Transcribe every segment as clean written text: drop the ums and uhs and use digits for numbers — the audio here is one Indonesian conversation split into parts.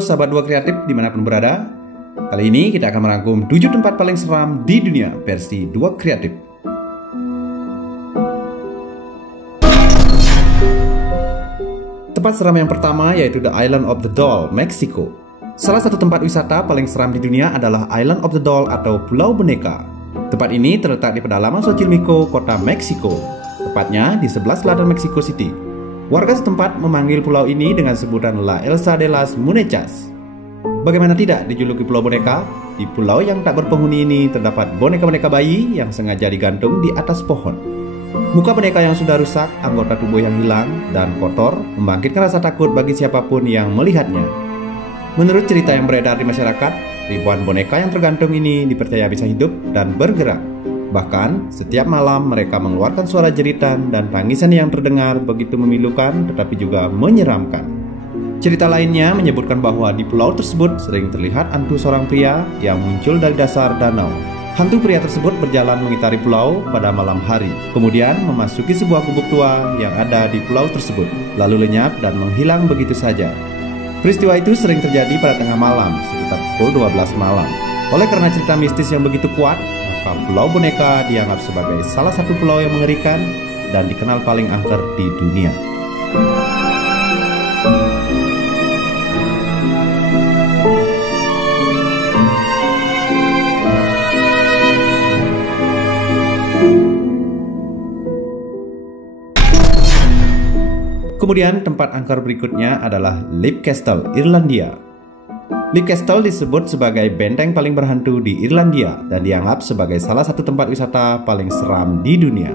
Halo sahabat Dua Kreatif dimanapun berada. Kali ini kita akan merangkum 7 tempat paling seram di dunia versi Dua Kreatif. Tempat seram yang pertama yaitu The Island of the Doll, Meksiko. Salah satu tempat wisata paling seram di dunia adalah Island of the Doll atau Pulau Boneka. Tempat ini terletak di pedalaman Xochimilco, kota Meksiko, tepatnya di sebelah selatan Mexico City. Warga setempat memanggil pulau ini dengan sebutan La Isla de las Muñecas. Bagaimana tidak dijuluki Pulau Boneka? Di pulau yang tak berpenghuni ini terdapat boneka-boneka bayi yang sengaja digantung di atas pohon. Muka boneka yang sudah rusak, anggota tubuh yang hilang, dan kotor membangkitkan rasa takut bagi siapapun yang melihatnya. Menurut cerita yang beredar di masyarakat, ribuan boneka yang tergantung ini dipercaya bisa hidup dan bergerak. Bahkan, setiap malam mereka mengeluarkan suara jeritan dan tangisan yang terdengar begitu memilukan tetapi juga menyeramkan. Cerita lainnya menyebutkan bahwa di pulau tersebut sering terlihat hantu seorang pria yang muncul dari dasar danau. Hantu pria tersebut berjalan mengitari pulau pada malam hari, kemudian memasuki sebuah gubuk tua yang ada di pulau tersebut, lalu lenyap dan menghilang begitu saja. Peristiwa itu sering terjadi pada tengah malam, sekitar pukul 12 malam. Oleh karena cerita mistis yang begitu kuat, Pulau Boneka dianggap sebagai salah satu pulau yang mengerikan dan dikenal paling angker di dunia. Kemudian tempat angker berikutnya adalah Leap Castle, Irlandia. Leap Castle disebut sebagai benteng paling berhantu di Irlandia dan dianggap sebagai salah satu tempat wisata paling seram di dunia.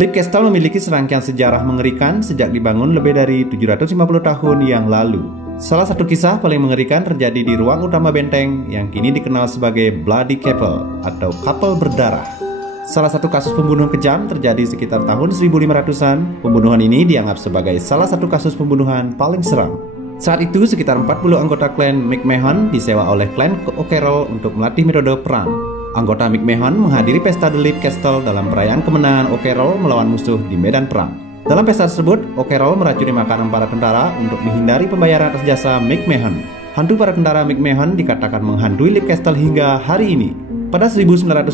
Leap Castle memiliki serangkaian sejarah mengerikan sejak dibangun lebih dari 750 tahun yang lalu. Salah satu kisah paling mengerikan terjadi di ruang utama benteng yang kini dikenal sebagai Bloody Chapel atau kapel berdarah. Salah satu kasus pembunuhan kejam terjadi sekitar tahun 1500-an. Pembunuhan ini dianggap sebagai salah satu kasus pembunuhan paling seram. Saat itu, sekitar 40 anggota klan McMahon disewa oleh klan O'Carroll untuk melatih metode perang. Anggota McMahon menghadiri pesta The Leap Castle dalam perayaan kemenangan O'Carroll melawan musuh di medan perang. Dalam pesta tersebut, O'Carroll meracuni makanan para tentara untuk menghindari pembayaran atas jasa McMahon. Hantu para tentara McMahon dikatakan menghantui Leap Castle hingga hari ini. Pada 1922,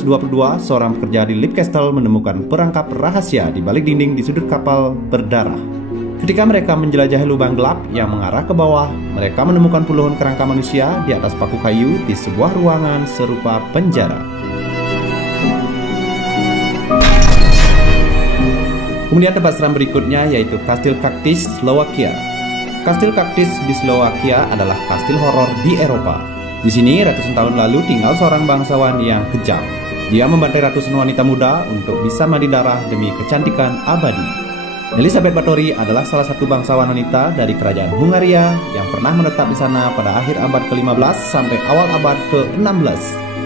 seorang pekerja di Leap Castle menemukan perangkap rahasia di balik dinding di sudut kapal berdarah. Ketika mereka menjelajahi lubang gelap yang mengarah ke bawah, mereka menemukan puluhan kerangka manusia di atas paku kayu di sebuah ruangan serupa penjara. Kemudian tempat seram berikutnya yaitu Kastil Kaktis, Slovakia. Kastil Kaktis di Slovakia adalah kastil horor di Eropa. Di sini ratusan tahun lalu tinggal seorang bangsawan yang kejam. Dia membantai ratusan wanita muda untuk bisa mandi darah demi kecantikan abadi. Elisabeth Báthory adalah salah satu bangsawan wanita dari kerajaan Hungaria yang pernah menetap di sana pada akhir abad ke-15 sampai awal abad ke-16.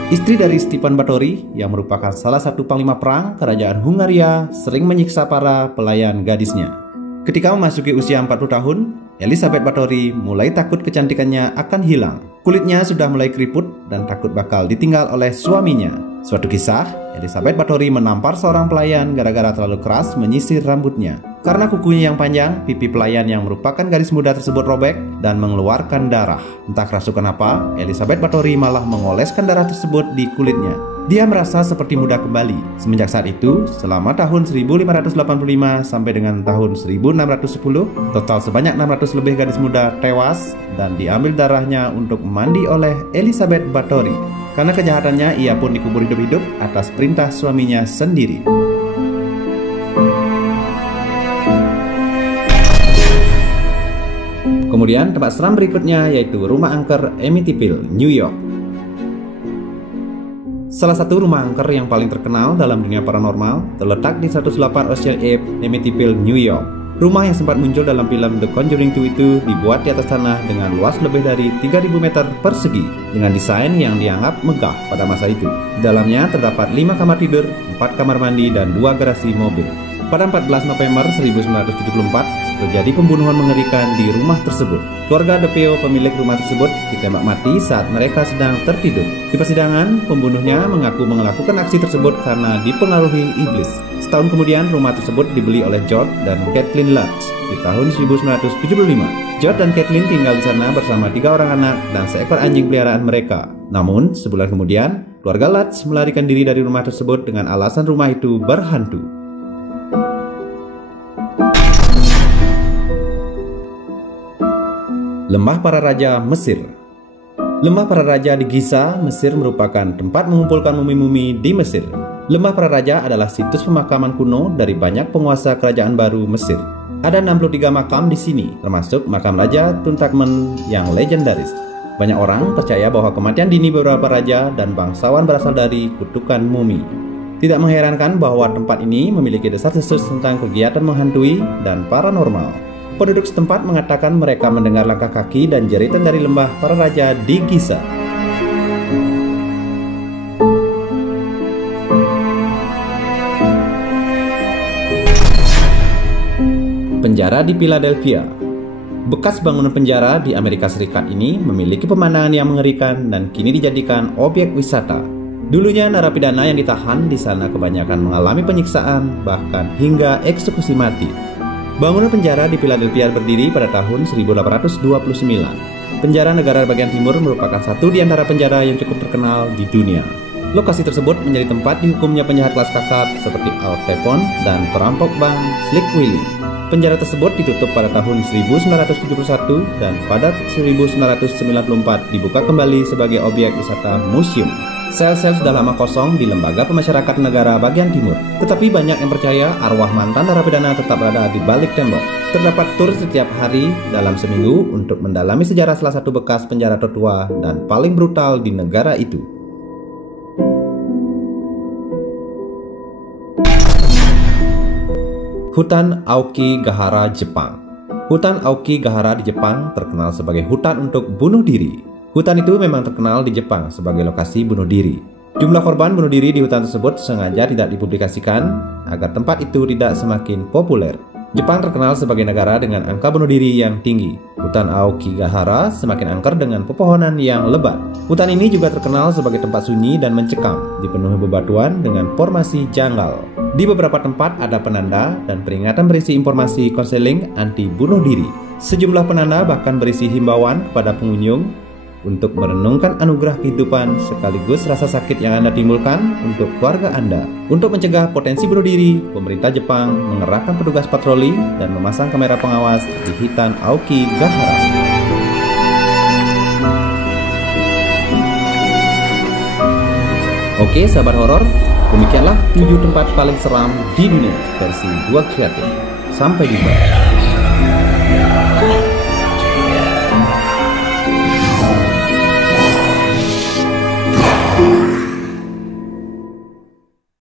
Istri dari Stefan Báthory yang merupakan salah satu panglima perang kerajaan Hungaria sering menyiksa para pelayan gadisnya. Ketika memasuki usia 40 tahun, Elisabeth Báthory mulai takut kecantikannya akan hilang. Kulitnya sudah mulai keriput dan takut bakal ditinggal oleh suaminya. Suatu kisah, Elisabeth Báthory menampar seorang pelayan gara-gara terlalu keras menyisir rambutnya. Karena kukunya yang panjang, pipi pelayan yang merupakan gadis muda tersebut robek dan mengeluarkan darah. Entah kerasukan apa, Elisabeth Báthory malah mengoleskan darah tersebut di kulitnya. Dia merasa seperti muda kembali. Semenjak saat itu, selama tahun 1585 sampai dengan tahun 1610, total sebanyak 600 lebih gadis muda tewas dan diambil darahnya untuk mandi oleh Elisabeth Báthory. Karena kejahatannya, ia pun dikubur hidup-hidup atas perintah suaminya sendiri. Kemudian tempat seram berikutnya yaitu Rumah Angker Amityville, New York. Salah satu rumah angker yang paling terkenal dalam dunia paranormal terletak di 108 Ocean Ave, Amityville, New York. Rumah yang sempat muncul dalam film The Conjuring 2 itu dibuat di atas tanah dengan luas lebih dari 3.000 meter persegi dengan desain yang dianggap megah pada masa itu. Di dalamnya terdapat 5 kamar tidur, 4 kamar mandi, dan 2 garasi mobil. Pada 14 November 1974, terjadi pembunuhan mengerikan di rumah tersebut. Keluarga DePeo, pemilik rumah tersebut, ditembak mati saat mereka sedang tertidur. Di persidangan, pembunuhnya mengaku melakukan aksi tersebut karena dipengaruhi iblis. Setahun kemudian, rumah tersebut dibeli oleh George dan Kathleen Lutz. Di di tahun 1975. George dan Kathleen tinggal di sana bersama 3 orang anak dan seekor anjing peliharaan mereka. Namun, sebulan kemudian, keluarga Lutz melarikan diri dari rumah tersebut dengan alasan rumah itu berhantu. Lembah Para Raja Mesir. Lembah Para Raja di Giza, Mesir merupakan tempat mengumpulkan mumi-mumi di Mesir. Lembah Para Raja adalah situs pemakaman kuno dari banyak penguasa kerajaan baru Mesir. Ada 63 makam di sini, termasuk makam Raja Tutankhamun yang legendaris. Banyak orang percaya bahwa kematian dini beberapa raja dan bangsawan berasal dari kutukan mumi. Tidak mengherankan bahwa tempat ini memiliki desas-desus tentang kegiatan menghantui dan paranormal. Penduduk setempat mengatakan mereka mendengar langkah kaki dan jeritan dari lembah para raja di Giza. Penjara di Philadelphia. Bekas bangunan penjara di Amerika Serikat ini memiliki pemandangan yang mengerikan dan kini dijadikan objek wisata. Dulunya narapidana yang ditahan di sana kebanyakan mengalami penyiksaan, bahkan hingga eksekusi mati. Bangunan penjara di Philadelphia berdiri pada tahun 1829. Penjara negara bagian timur merupakan satu di antara penjara yang cukup terkenal di dunia. Lokasi tersebut menjadi tempat dihukumnya penjahat kelas kakap seperti Al Capone dan perampok bank Slick Willie. Penjara tersebut ditutup pada tahun 1971 dan pada 1994 dibuka kembali sebagai objek wisata museum. Sel-sel sudah lama kosong di Lembaga Pemasyarakatan Negara bagian timur. Tetapi banyak yang percaya arwah mantan narapidana tetap berada di balik tembok. Terdapat tur setiap hari dalam seminggu untuk mendalami sejarah salah satu bekas penjara tertua dan paling brutal di negara itu. Hutan Aokigahara, Jepang. Hutan Aokigahara di Jepang terkenal sebagai hutan untuk bunuh diri. Hutan itu memang terkenal di Jepang sebagai lokasi bunuh diri. Jumlah korban bunuh diri di hutan tersebut sengaja tidak dipublikasikan agar tempat itu tidak semakin populer. Jepang terkenal sebagai negara dengan angka bunuh diri yang tinggi. Hutan Aokigahara semakin angker dengan pepohonan yang lebat. Hutan ini juga terkenal sebagai tempat sunyi dan mencekam, dipenuhi bebatuan dengan formasi janggal. Di beberapa tempat ada penanda dan peringatan berisi informasi konseling anti bunuh diri. Sejumlah penanda bahkan berisi himbauan kepada pengunjung untuk merenungkan anugerah kehidupan sekaligus rasa sakit yang Anda timbulkan untuk keluarga Anda. Untuk mencegah potensi bunuh diri, pemerintah Jepang mengerahkan petugas patroli dan memasang kamera pengawas di hutan Aokigahara. Oke sahabat horor, demikianlah 7 tempat paling seram di dunia versi 2 kreatif. Sampai jumpa.